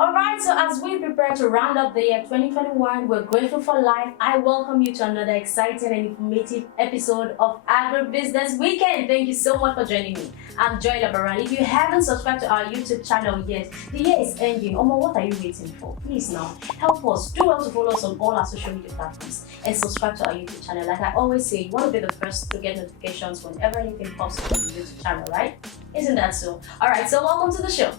Alright, so as we prepare to round up the year 2021, we're grateful for life. I welcome you to another exciting and informative episode of Agribusiness Weekend. Thank you so much for joining me. I'm Joy Labaran. If you haven't subscribed to our YouTube channel yet, the year is ending. Omo, what are you waiting for? Please now, help us. Do well to follow us on all our social media platforms and subscribe to our YouTube channel. Like I always say, you want to be the first to get notifications whenever anything pops up on the YouTube channel, right? Isn't that so? Alright, so welcome to the show.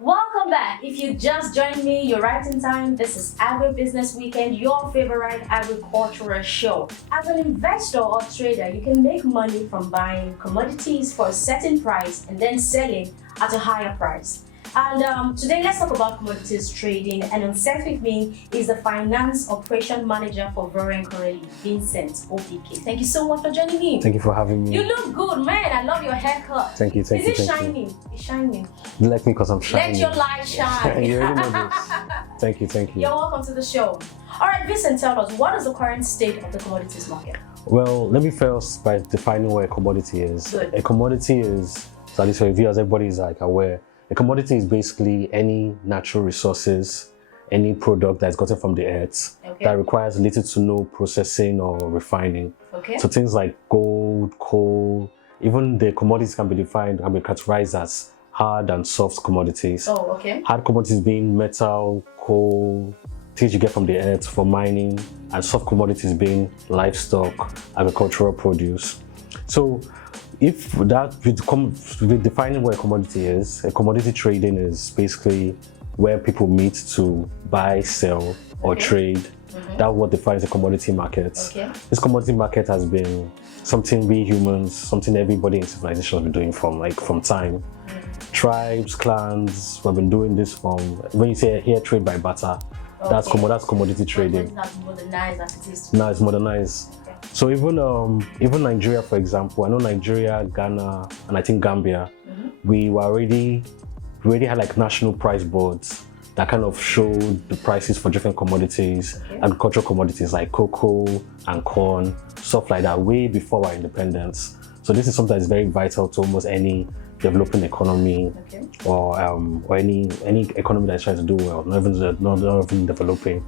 Welcome back. If you just joined me, you're right in time. This is Agribusiness Weekend, your favorite agricultural show. As an investor or trader, you can make money from buying commodities for a certain price and then selling at a higher price. And today, let's talk about commodities trading. And on set with me is the Finance Operation Manager for Voriancorelli, Vincent Obike. Thank you so much for joining me. Thank you for having me. You look good, man. I love your haircut. Thank you. Is it shining? It's shining. You like me because I'm shining. Let your light shine. You already know this. Thank you. You're welcome to the show. All right, Vincent, tell us, what is the current state of the commodities market? Well, let me first by defining what a commodity is. Good. A commodity is, so at least for viewers, everybody is like aware. A commodity is basically any natural resources, any product that's gotten from the earth that requires little to no processing or refining. Okay. So things like gold, coal, even the commodities can be categorized as hard and soft commodities. Oh, okay. Hard commodities being metal, coal, things you get from the earth for mining, and soft commodities being livestock, agricultural produce. So if that, with defining what a commodity is, a commodity trading is basically where people meet to buy, sell, or trade. That's what defines a commodity market. Okay. This commodity market has been something we humans, something everybody in civilization has been doing from time. Tribes, clans, we've been doing this from, when you say here trade by barter, that's commodity trading. It's not modernized as it is today. Now it's modernized. So even Nigeria, for example, I know Nigeria, Ghana, and I think Gambia, we already had like national price boards that kind of showed the prices for different commodities, agricultural commodities like cocoa and corn, stuff like that, way before our independence. So this is something that's very vital to almost any developing economy or any economy that's trying to do well, not even developing.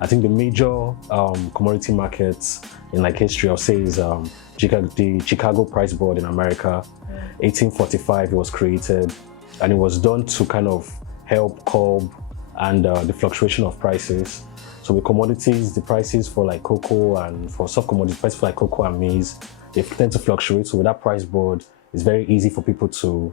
I think the major commodity markets in like history, I'll say, is the Chicago Price Board in America. 1845 it was created, and it was done to kind of help curb and the fluctuation of prices. So with commodities, the prices for like cocoa and for soft commodities, prices for like cocoa and maize, they tend to fluctuate. So with that price board, it's very easy for people to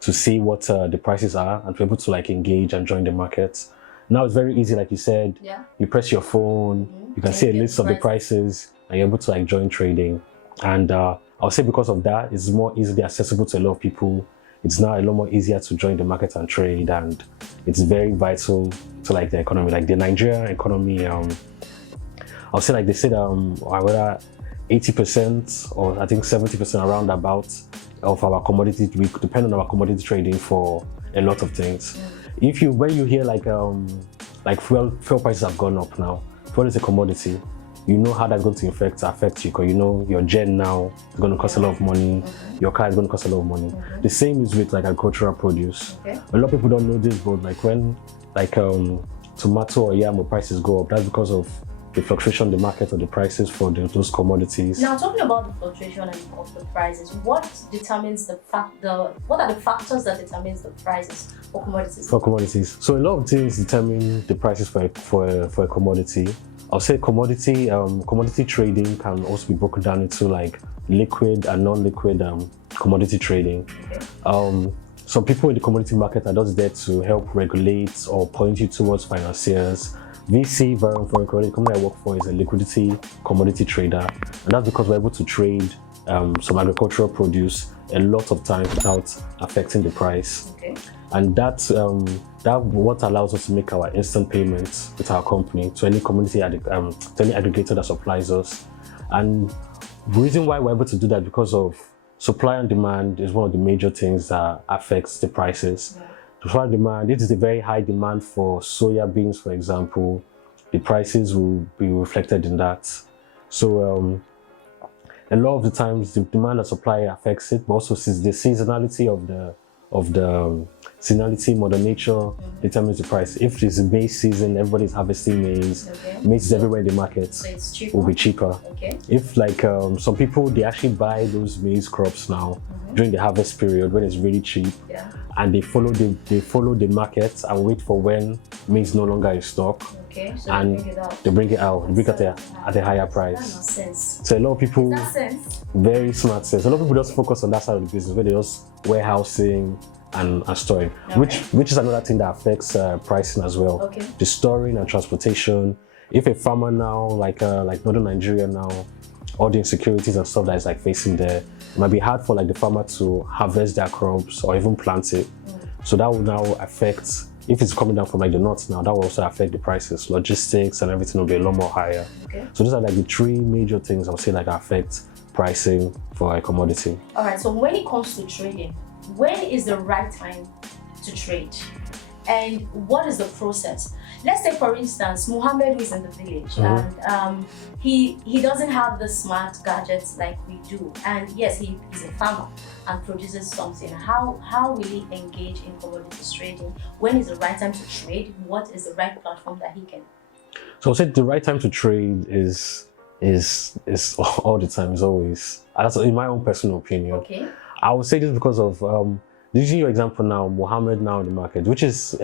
see what the prices are and to be able to like engage and join the market. Now it's very easy, like you said. You press your phone, you can see a list of the prices, and you're able to like join trading. And I'll say because of that, it's more easily accessible to a lot of people. It's now a lot more easier to join the market and trade, and it's very vital to like the economy. Like the Nigerian economy, I'll say like they said whether 80% or I think 70% around about of our commodities, we depend on our commodity trading for a lot of things. When you hear like fuel prices have gone up now, fuel is a commodity, you know how that's going to affect you, because you know your gen now is going to cost a lot of money, your car is going to cost a lot of money. The same is with like agricultural produce. A lot of people don't know this, but like when like tomato or yam prices go up, that's because of the fluctuation in the market or the prices for those commodities. Now, talking about the fluctuation of the prices, what are the factors that determines the prices for commodities? For commodities, so a lot of things determine the prices for a commodity. I'll say commodity trading can also be broken down into like liquid and non-liquid commodity trading. Some people in the commodity market are just there to help regulate or point you towards financiers VC, Voriancorelli, the company I work for, is a liquidity commodity trader, and that's because we're able to trade some agricultural produce a lot of times without affecting the price. Okay. And that's what allows us to make our instant payments with our company to any commodity to any aggregator that supplies us. And the reason why we're able to do that because of supply and demand is one of the major things that affects the prices. Yeah. Supply and demand, it is a very high demand for soya beans, for example. The prices will be reflected in that. So a lot of the times the demand and supply affects it, but also the seasonality of the seasonality, Mother Nature determines the price. If it's a maize season, everybody's harvesting maize. Okay. Maize is everywhere in the market. So it's cheaper. Will be cheaper. Okay. If like some people, they actually buy those maize crops now during the harvest period when it's really cheap. Yeah. And they follow the market and wait for when maize no longer in stock. Okay. So And they bring it out. They bring it out at a higher That price. makes sense. So a lot of people, That sense. very smart sense. A lot of people just focus on that side of the business where they just warehousing and storing, Okay. which is another thing that affects pricing as well. Okay. The storing and transportation. If a farmer now, like northern Nigeria now, all the insecurities and stuff that is like facing there, it might be hard for like the farmer to harvest their crops or even plant it. So that will now affect, if it's coming down from like the north now, that will also affect the prices. Logistics and everything will be a lot more higher. Okay. So those are like the three major things I would say like affect pricing for a commodity. All right. So when it comes to trading, when is the right time to trade? And what is the process? Let's say, for instance, Muhammad is in the village and he doesn't have the smart gadgets like we do. And yes, he's a farmer and produces something. How will he engage in commodities trading? When is the right time to trade? What is the right platform that he can? So I said the right time to trade is all the time, is always. That's in my own personal opinion. Okay. I would say this because of using your example now, Mohammed now in the market, which is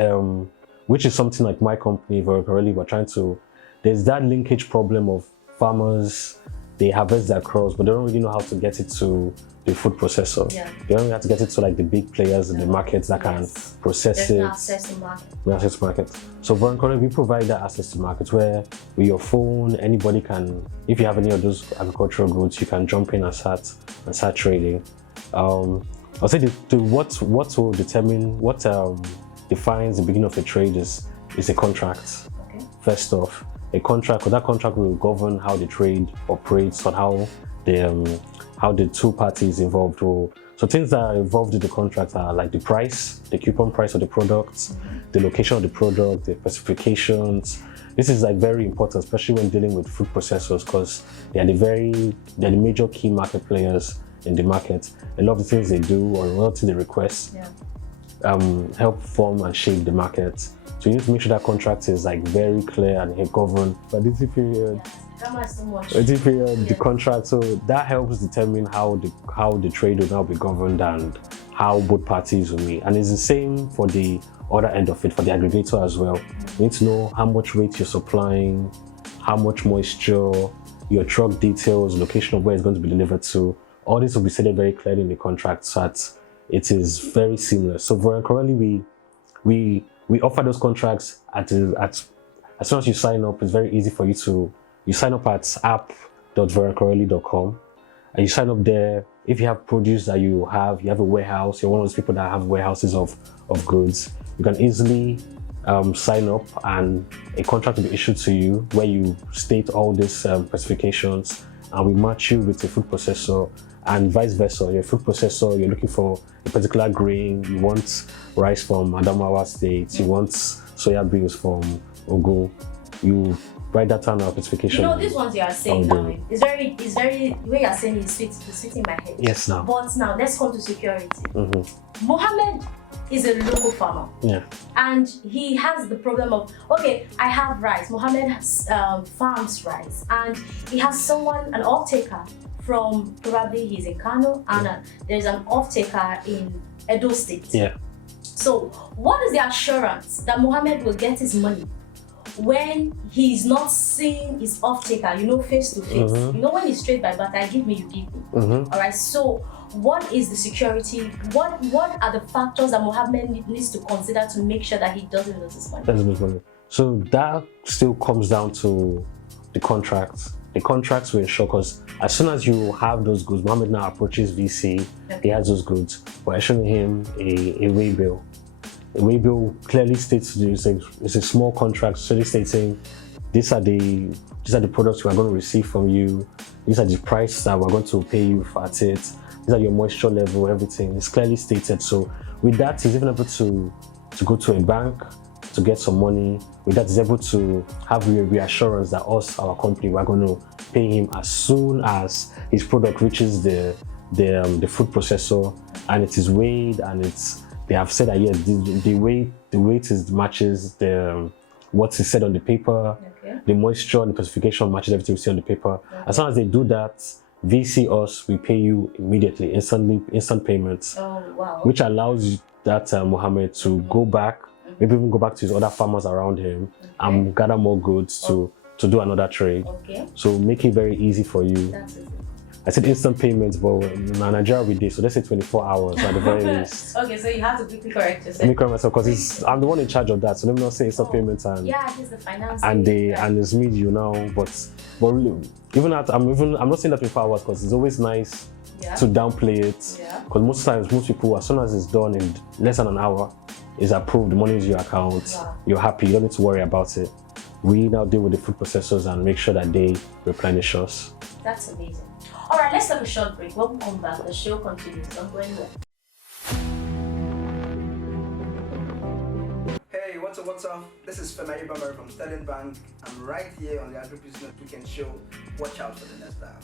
something like my company, Voriancorelli, we're trying to. There's that linkage problem of farmers, they harvest their crops, but they don't really know how to get it to the food processor. Yeah. They don't know how to get it to like the big players in the markets that can process There's it. no access to market. No access to market. So Voriancorelli, we provide that access to market where with your phone, anybody can, if you have any of those agricultural goods, you can jump in and start trading. I'll say what will determine what defines the beginning of a trade is a contract. Okay. First off, a contract, or that contract will govern how the trade operates, on how the two parties involved will. So things that are involved in the contract are like the price, the coupon price of the product, the location of the product, the specifications. This is like very important, especially when dealing with food processors, because they're the major key market players in the market. A lot of the things they do or a lot of things they request help form and shape the market. So you need to make sure that contract is like very clear and governed. But this period, the contract, so that helps determine how the trade will now be governed and how both parties will meet. And it's the same for the other end of it, for the aggregator as well. You need to know how much weight you're supplying, how much moisture, your truck details, location of where it's going to be delivered to. All this will be stated very clearly in the contract so that it is very seamless. So Voriancorelli, we offer those contracts at as soon as you sign up. It's very easy for you sign up at app.voriancorelli.com and you sign up there. If you have produce that you have a warehouse, you're one of those people that have warehouses of goods, you can easily sign up and a contract will be issued to you where you state all these specifications, and we match you with a food processor. And vice versa, you're a food processor, you're looking for a particular grain, you want rice from Adamawa State, you want soya beans from Ogo, you write that down our specification. You know, these ones you are saying now, it's very, the way you are saying it's sweet in my head. Yes, now. But now, let's come to security. Mohammed is a local farmer. Yeah. And he has the problem of, okay, I have rice. Mohammed has, farms rice, and he has an off-taker from, probably he's in Kano, and there's an off-taker in Edo State. Yeah. So what is the assurance that Mohammed will get his money when he's not seeing his off-taker, face to face? When he's straight by butter, give me, you give me. All right, so what is the security? What are the factors that Mohammed needs to consider to make sure that he doesn't lose his money? So that still comes down to the contracts. The contracts will ensure, because as soon as you have those goods, Mohammed now approaches VC, he has those goods, we're issuing him a way bill. A way bill clearly states it's a small contract, clearly stating these are the products we are going to receive from you, these are the prices that we're going to pay you for it, these are your moisture level, everything. It's clearly stated. So with that, he's even able to go to a bank to get some money. With that, he's able to have reassurance that us, our company, we're going to pay him as soon as his product reaches the food processor and it is weighed, and they have said that yes, the weight matches what is said on the paper, the moisture and the specification matches everything we see on the paper. As long as they do that, VC us, we pay you immediately, instant payments. Oh, wow. Which allows that Mohammed to go back, maybe even go back to his other farmers around him and gather more goods to do another trade. So make it very easy for you. That's it. I said instant payments, but in Nigeria we did, so let's say 24 hours at the very least. Okay, so you have to quickly correct yourself. Let me correct myself, because I'm the one in charge of that, so let me not say instant payments and he's the finance and it's me, you know. But really, even at I'm not saying that 24 hours, because it's always nice to downplay it. Because most times, most people, as soon as it's done in less than an hour, it's approved, the money is in your account, you're happy, you don't need to worry about it. We now deal with the food processors and make sure that they replenish us. That's amazing. All right, let's take a short break. When we come back, the show continues. Don't go anywhere. Hey, what's up? This is Ifeanyi from Sterling Bank. I'm right here on the Agribusiness Weekend Show. Watch out for the next time.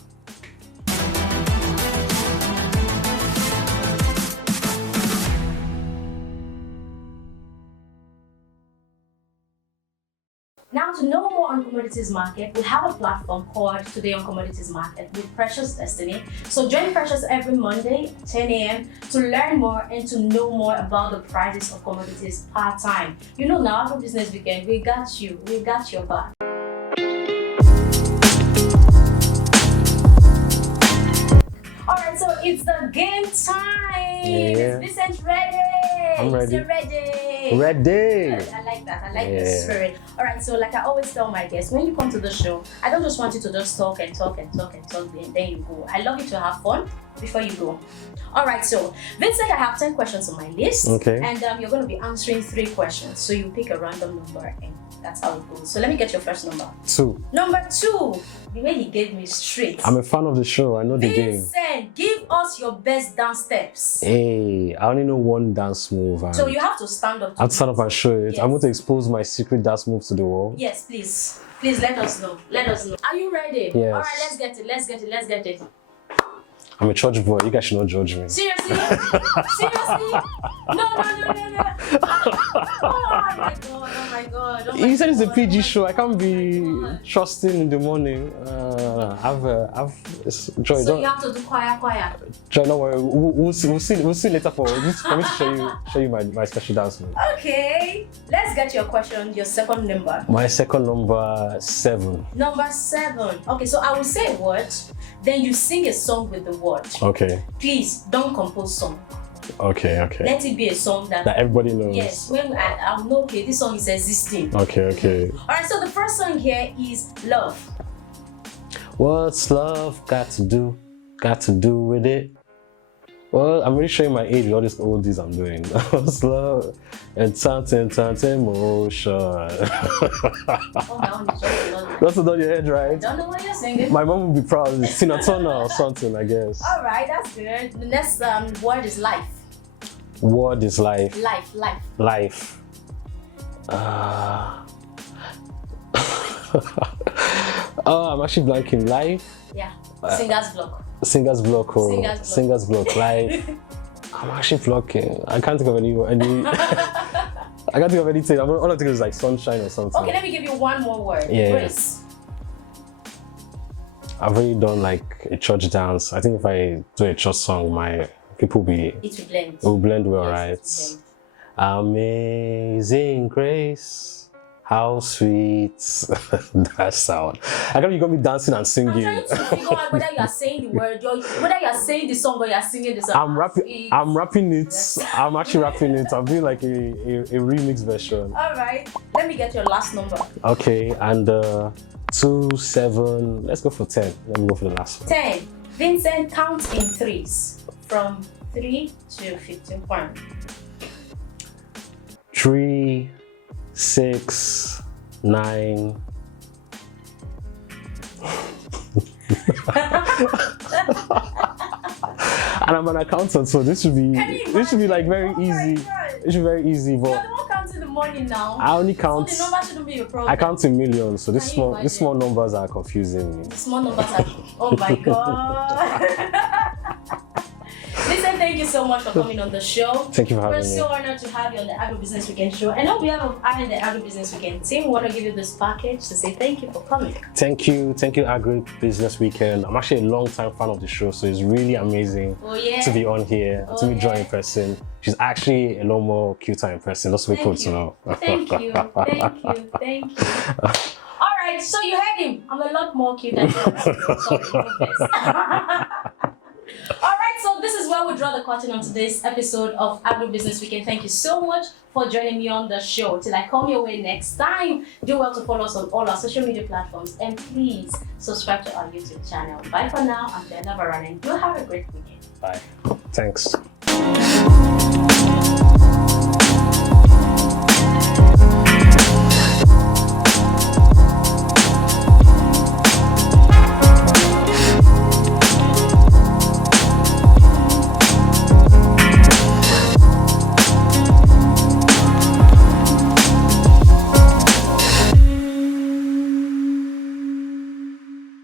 Now, to know more on commodities market, we have a platform called Today on Commodities Market with Precious Destiny. So join Precious every Monday at 10 a.m. to learn more and to know more about the prices of commodities part-time. You know, now for Business Weekend, we got you. We got your back. Alright, so it's the game time. Is Vincent ready? I'm ready. Is ready? Ready. I like that. I like the spirit. Alright, so like I always tell my guests, when you come to the show, I don't just want you to just talk and then you go. I love you to have fun before you go. Alright, so Vincent, I have 10 questions on my list. And you're going to be answering 3 questions. So you pick a random number and that's how it goes. So let me get your first number. 2. Number 2. The way he gave me straight. I'm a fan of the show. I know the game. Vincent, give us your best dance steps. Hey, I only know one dance move. So you have to stand up. I have to stand up and show it. I'm going to expose my secret dance move to the world. Yes, please. Please let us know. Let us know. Are you ready? Yes. All right, let's get it. I'm a church boy. You guys should not judge me. Seriously? Seriously? No. Oh my god. You said it's a PG show. I can't be trusting in the morning. Joy. So you have to do choir. Joy, don't worry. We'll see later for me to show you my special dance move. Okay. Let's get your question. Your second number. My second number 7. Number 7. Okay, so I will say a word, then you sing a song with the word. Okay. Please don't compose song. Okay. Let it be a song that everybody knows. Yes, when I'll know, okay, this song is existing. Okay. Alright, so the first song here is Love. What's love got to do with it? Well, I'm really showing my age with all these oldies I'm doing. What's love? And something emotion. That's not your head, right? I don't know what you're singing. My mom would be proud. It's Sinatona or something, I guess. Alright, that's good. The next word is life. Word is life. Life. I'm actually blanking. Life? Yeah. Singer's block. Singer's block. Life. I'm actually blocking. I can't think of any. I can't think of anything. All I think is like sunshine or something. Okay, let me give you one more word. Yeah. Grace. I've already done like a church dance. I think if I do a church song, my people will be. It will blend. It will blend well, yes, right? Amazing grace, How sweet that sound. I got you got me dancing and I'm singing. trying to figure out whether you are saying the word, or whether you are saying the song or you are singing the song. I'm rapping it. Yes. I'm actually rapping it. I'm doing like a remix version. All right. Let me get your last number. Okay, and 2, 7. Let's go for 10. Let me go for the last one. 10. Vincent counts in threes from 3 to 51. 3, 6, 9. And I'm an accountant, so this should be like very easy. It should be very easy, but You're the one counting the money now. I only count. So the number shouldn't be a problem. I count in millions, so these Can you small numbers are confusing me. The small numbers are. Oh my god. Listen, thank you so much for coming on the show. Thank you for having We're me. so honored to have you on the Agribusiness Weekend show. And on behalf of I and the Agribusiness Weekend team, we want to give you this package to say thank you for coming. Thank you, Agri Business Weekend. I'm actually a long-time fan of the show, so it's really amazing to be on here, to meet Joy in person. She's actually a lot more cuter in person. That's what we put to know. Thank you. All right, so you heard him. I'm a lot more cute than person. All right, so this is where we draw the curtain on today's episode of Agribusiness Weekend. Thank you so much for joining me on the show. Till I come your way next time, do well to follow us on all our social media platforms, and please subscribe to our YouTube channel. Bye for now. I'm Bella Baran, and you have a great weekend. Bye. Thanks.